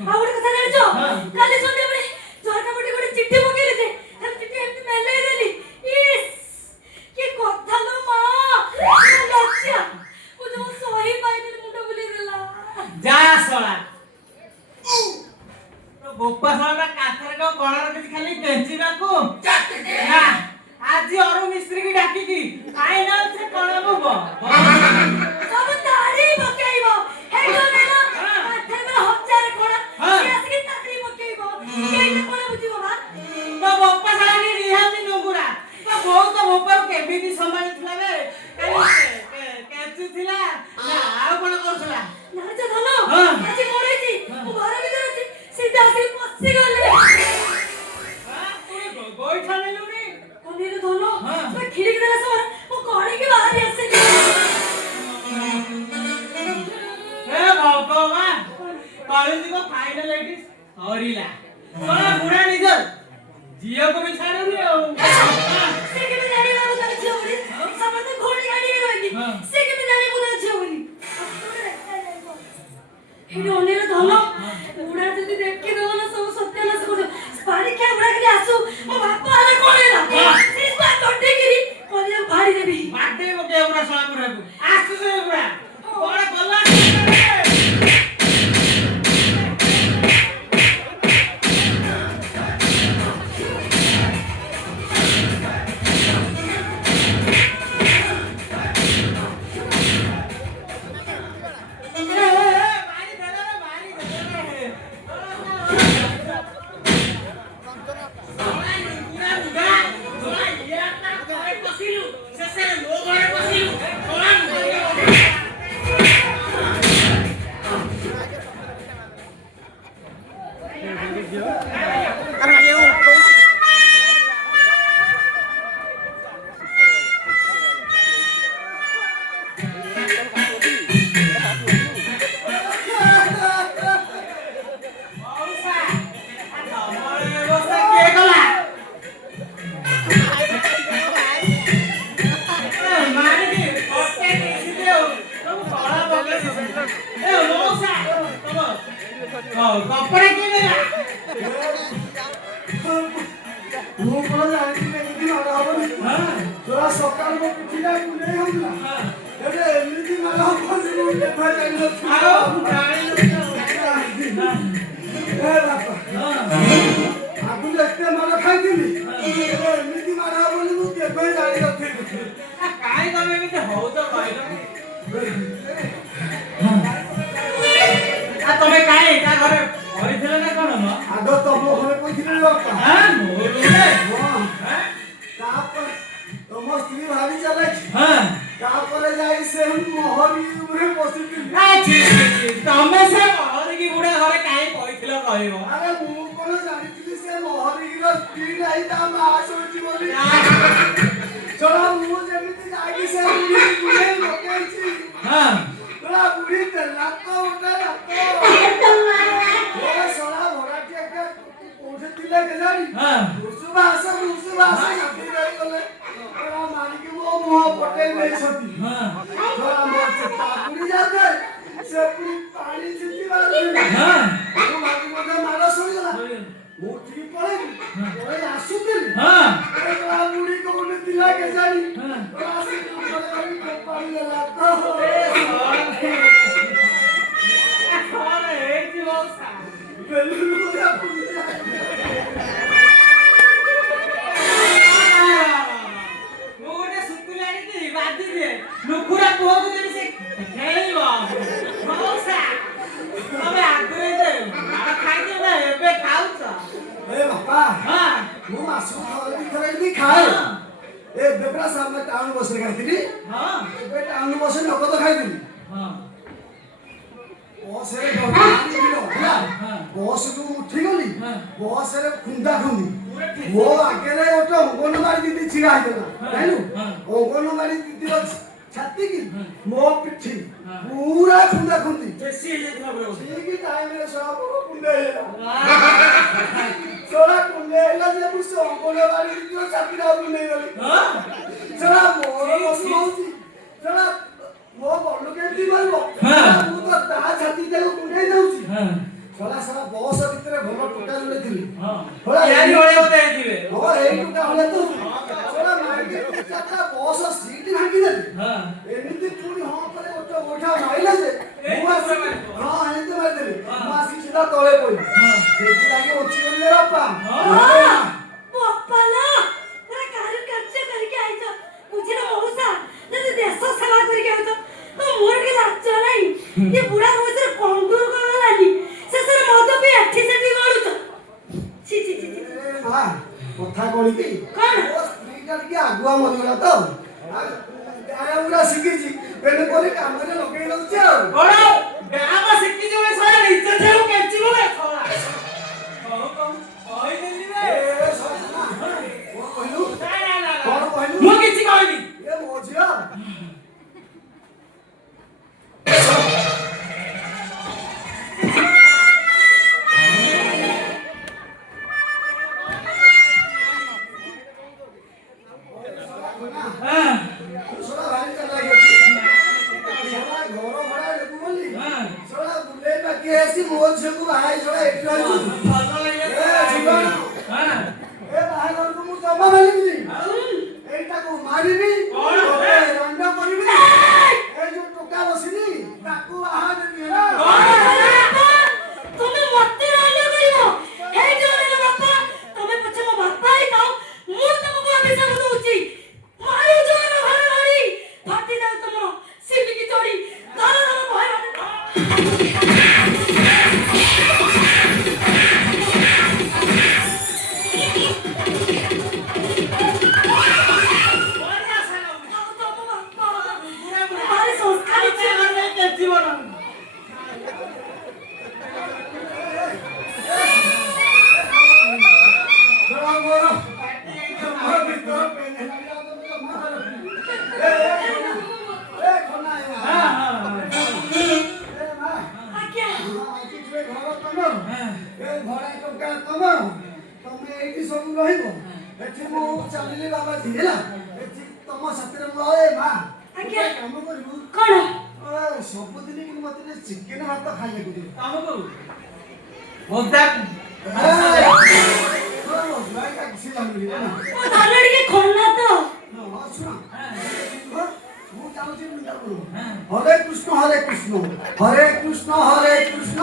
ଆଉ ଗୋଟେ କଥା ଜାଣିଛ କାଲି ସନ୍ଧ୍ୟାବେଳେ ଝରକା ପଟେ ଗୋଟେ ଚିଠି ପକେଇଲେ ଯେ ସେ ଚିଠି ଏମିତି ମେଲେଇ ଦେଲି ଇସ୍ କି କଥା ଲୋ ମା ଲଜ୍ଜା ମୁଁ ଯୋଉ ସହି ପାଇନି ମୁଣ୍ଡ ବୁଲେଇ ଦେଲା ଯା ଶଳା ତ ବୋପା ଶଳାଟା କାଥରେ କଣ କଣ ରଖିଛି ଖାଲି କେଞ୍ଚିବାକୁ ନା ଆଜି ଅରୁ ମିସ୍ତ୍ରୀ କି ଡାକିକି ଫାଇନାଲ ସେ କଣ ହବ ସବୁ ତାରି ପକେଇବ ହେଡ ନେଲା କାଠରେ ମୋର ହଜାର କୋଣା ସେ ଆସିକି ତାରି ପକେଇବ କେଇଟା କୋଣା ବୁଝିବ ମା ତ ବୋପା ଶଳାଟି ନିହାତି ନୁଗୁରା ତ ବହୁତ ବୋପାକୁ କେମିତି ସମ୍ଭାଳିଥିଲା ବେ କାଲି କେଞ୍ଚି ଥିଲା ନା ଆଉ କଣ କରୁଥିଲା ଜାଣିଛ ଧନ ଆଜି କଣ ହେଇଛି ମୁଁ ଘର ଭିତରେ ଅଛି ସିଧା ଆସିକି ପଶିଗଲେ ଗୋଇଠା ନେଲୁନି କନିରେ ଧନ ସେ ଖିରିକି ଦେଲା ସମୟ ମୁଁ କଣିକି ବାହାରି ଆସିଲି ଏ ଭଗବାନ କଳିଯିବ ଫାଇନାଲ ଏଠି ସରିଲା କଣ ବୁଢା ନିଜ ଝିଅକୁ ବି ଛାଡୁନି ଆଉ ସେ କେବେ ଜାଣିଲା ମୁଁ ତାର ଝିଅ ବୋଲି ସମସ୍ତେ ଘୋଡ଼ି ଗାଡ଼ିରେ ରହିକି ସେ କେବେ ଜାଣି ମୁଁ ତାର ଝିଅ ବୋଲି ହେଠି ଅନେର ଧନ ବୁଢା ଯଦି ଦେଖିଦବ ନା ସବୁ ସତ୍ୟାନାଶ କରିଦେବ ପାଣିଖିଆ ବୁଢା ଖାଲି ଆସୁ ମୋ ବାପା ହେଲେ କଣ ହେଲା ସେ ଛୁଆ ତଟିକିରି କଲିଆକୁ ଭାଡ଼ି ଦେବି ବାଟେ ପକେଇବ ବୁଢା ଶଳା ବୁଢାକୁ ଆସୁছে ବୁଢା କଣ କଲା कपड़ा के देला ମୁଁ କଣ ଜାଣିଥିଲି ଏମିତି ମାଡ଼ ହବନି ତୋରା ସକାଳୁ ମୋ ପିଠିଟା କୁଣ୍ଡେଇ ହଉଥିଲା ଏବେ ଏମିତି ମାଡ଼ ହବନି ମୁଁ କେବେ ଜାଣିନଥିଲି ବାପା ଆଗରୁ ଏତେ ମାଡ଼ ଖାଇଥିଲି ଏବେ ଏମିତି ମାଡ଼ ହବନି ମୁଁ କେବେ ଜାଣିନଥିଲି କାଇଁ ତମେ ଏମିତି ହଉଛ କହିଲ ତମେ କାଇଁ ତା ଘରେ କହିଥିଲେ ନା କଣ ମ ଆଗ ତମ ଘରେ କହିଥିଲେ ବାପା ତାପରେ ତମ ସ୍ତ୍ରୀ ଭାବି ଚାଲାକି ତାପରେ ଯାଇ ସେ ମୋହରି ଉପରେ ବସିଥିଲି ତମେ ସେ ମହରିକି ବୁଢା ଘରେ କାଇଁ କହିଥିଲ କହିବ ଆରେ ମୁଁ କଣ ଜାଣିଥିଲି ସେ ମୋହରିର ସ୍ତ୍ରୀ ନାହିଁ ତା ମା ଶୋଇଛି ବୋଲି ଚଳା ମୁଁ ଯେମିତି ଯାଇକି ସେ ବୁଢୀ ବୁଢେଇ ପକେଇଛି ଚଳା ବୁଢୀ ଦେଲା ତ ଗୋଟେ ରାତ ସଳା ଭଡ଼ାଟି ଏକା କୋଉଠି ଥିଲେ କେଜାଣି ଭୁସୁବାସ ସାଥି ରହିଗଲେ ମାରିକି ମୋ ମୁହଁ ପଟେଇ ନେଇଛନ୍ତି ଚଳା ମୋ ଚେତା ବୁଡି ଯାଉଥାଏ ସେ ପୁଣି ପାଣି ଛିଟିବାରୁ ମୁଁ ଭାବି ମଧ୍ୟ ମାଡ଼ ଶୋଇଗଲା ମୁଁ ଉଠିକି ପଳେଇ ଆସୁଥିଲି ବୁଢୀ କୋଉଠି ଥିଲା କେଜାଣି ଆସିକି ଉପରେ କରି ପାଣି ଦେଲା ତ ନୁଖୁରା ପୁଅକୁ ଯଦି ସେ ଖେଳିବ ତମେ ଆଗରେ ଖାଇଦିଅ ନା ଏବେ ଖାଉଛ ଏ ବାପା ମୁଁ ମାସକୁ ଥରେ ଦିଥର ଏମିତି ଖାଏ ଏବେ ପୁରା ସାମନେ ଟାଉନ ବସରେ ଖାଇଥିଲି ଏବେ ଟାଉନ ବସରେ ନଗଦ ଖାଇଥିଲି ବସରେ ବସରୁ ଉଠିଗଲି ବସରେ ଖୁନ୍ଦା ଖୁନ୍ଦି ମୋ ଆଗରେ ଗୋଟେ ଅଙ୍ଗନବାଡି ଦିଦି ଛିଡା ହେଇଥିଲା ଜାଣିଲୁ ଅଙ୍ଗନବାଡି ଦିଦିର ଛାତିକି ମୋ ପିଠି ପୁରା ଖୁନ୍ଦା ଖୁନ୍ଦି ଠିକ ଟାଇମରେ ସବୁ କୁଣ୍ଡେଇ ହେଲା ଚୋରା କୁଣ୍ଡେଇ ହେଲା ଯେ ମୁଁ ସେ ଅଙ୍ଗନବାଡି ଦିଦିର ଛାତିଟା କୁଣ୍ଡେଇ ଗଲି ଚୋରା ମୋର ବସୁ ହଉଛି ଚୋରା ମୋ ବଲୁ କେମିତି କରିବ ମୁଁ ତ ତା ଛାତି ତାକୁ କୁଣ୍ଡେଇ ଦଉଛି ଶଳା ସାରା ବସ ଭିତରେ ଭଲ ଟୋକା ଜଣେ ଥିଲେ ତିଆରି ଭଳିଆ ବୋଧେ ହେଇଥିବେ। ହଁ ଏଇ ଟୋକା ଭଳିଆ ତ ଶଳା ମାରିକି ଚାରିଟା ବସ ସିଟ ଭାଙ୍ଗିଦେଲେ ଏମିତି ପୁଣି ହଁ ପରେ ଗୋଟେ ଗୋଠା ମାଇଲେ ଯେ ମୁଁ ଆସିକି ହଁ ଏମିତି ମାରିଦେଲି ମୁଁ ଆସିକି ସିଧା ତଳେ ପଇଲି ସେଥିଲାଗି ଉଠିଗଲି ରେ ବାପା ବୋପାଲା ପୁରା କାରୁକାର୍ଯ୍ୟ କରିକି ଆଇଛ ବୁଝିଲ ମଉସା ଯଦି ଦେଶ ସେବା କରିକି ଆଇଛ ତ ମୋର ଟିକେ ଲାଜ ନାହିଁ ଏ ବୁଢା ବୟସରେ କଣ୍ଡୁର ଗଲାନି ଶେଷରେ ମଦ ପିଇ ଏଠି ସେଠି ଗଳୁଛ ଛି ଛି ଛି ଛି ମା କଥା କଣ କି କଣ? ମୋ ସ୍ତ୍ରୀଟା ଟିକେ ଆଗୁଆ ମରିଗଲା ତ ଗାଁ ଶିଖିଛି ତେଣୁ କରି କାମରେ ଲଗେଇ ଦଉଛି ଆଉ କଣ ଗାଁ ବା ଶିଖିଛି ଗୋଟେ ଶଳା ନିଜ ଝିଅକୁ କେଞ୍ଚି ବୋଲେ ଶଳା କହିଦେଲି ବେ। କଣ କହିଲୁ ନା, ନା, ନା, ନା। କଣ କହିଲୁ ମୁଁ କିଛି କହିନି। ଏ ମୋ ଝିଅ ହଁ। ଶଳା ଭାରି ଚାଲାକ ଅଛି ଶଳା ଘର ଭଡା ଦେବୁ ବୋଲି ଶଳା ବୁଲେଇ ବାକି ଆସି ମୋ ଝିଅକୁ ବାହା ହେଇ ଶଳା ଏଠି ରହିବୁ ଭଲ ଲାଗିଲା। ଏ ଜୀବନ ହଁ। ଏ ବାହାଘରକୁ ମୁଁ ଜମା ମାନିବିନି ଏଇଟାକୁ ମାରିବି କଣ? ରଣ୍ଡ କରିବି ଏ ଯୋଉ ଟୋକା ବସିନି ତାକୁ ବାହା ଦେବି ହେଲା তুমি মতে রান্না করিব এই জনের বাপা তুমি পছে মো বাপা ই তাও মু তোমাকে অভিশাপ দউছি মারি জনের ঘরে ঘড়ি ফাটি যাও তোমার সিলিকি চড়ি ধর ধর ভয় ভারি সংস্কারী ছিল ଶଳା ମୋର ମୋ ଭିତର ପେନ୍ ହେଲା ଜମା ଏ ଖନା ଏ ମା আজ্ঞা ଆଜି ସେ ଘର ତମର ଏ ଭଡା ଟଙ୍କା ତମର ତମେ ଏଇଠି ସବୁ ରହିବ ଏଠି ମୁଁ ଚାଲିଲି ବାବାଜୀ ହେଲା ଏଠି ତମ ସାଥିରେ ମୁଁ ଏ ମା ଆଜ୍ଞା। କାମ କରିବୁ কোন ସବୁଦିନ କିନ୍ତୁ ମତେ ଟିକେ ଚିକେନ ଭାତ ଖାଇବାକୁ ଦିଅ କାମକୁ ବୋଧା କିଛି ଜାଣୁନି ହେଲା ও ধানের কি খন্না তো ହଁ ଶୁଣ ମୁଁ ଯାଉଛି ବୃନ୍ଦାବନ ହରେ କୃଷ୍ଣ ହରେ କୃଷ୍ଣ ହରେ କୃଷ୍ଣ ହରେ କୃଷ୍ଣ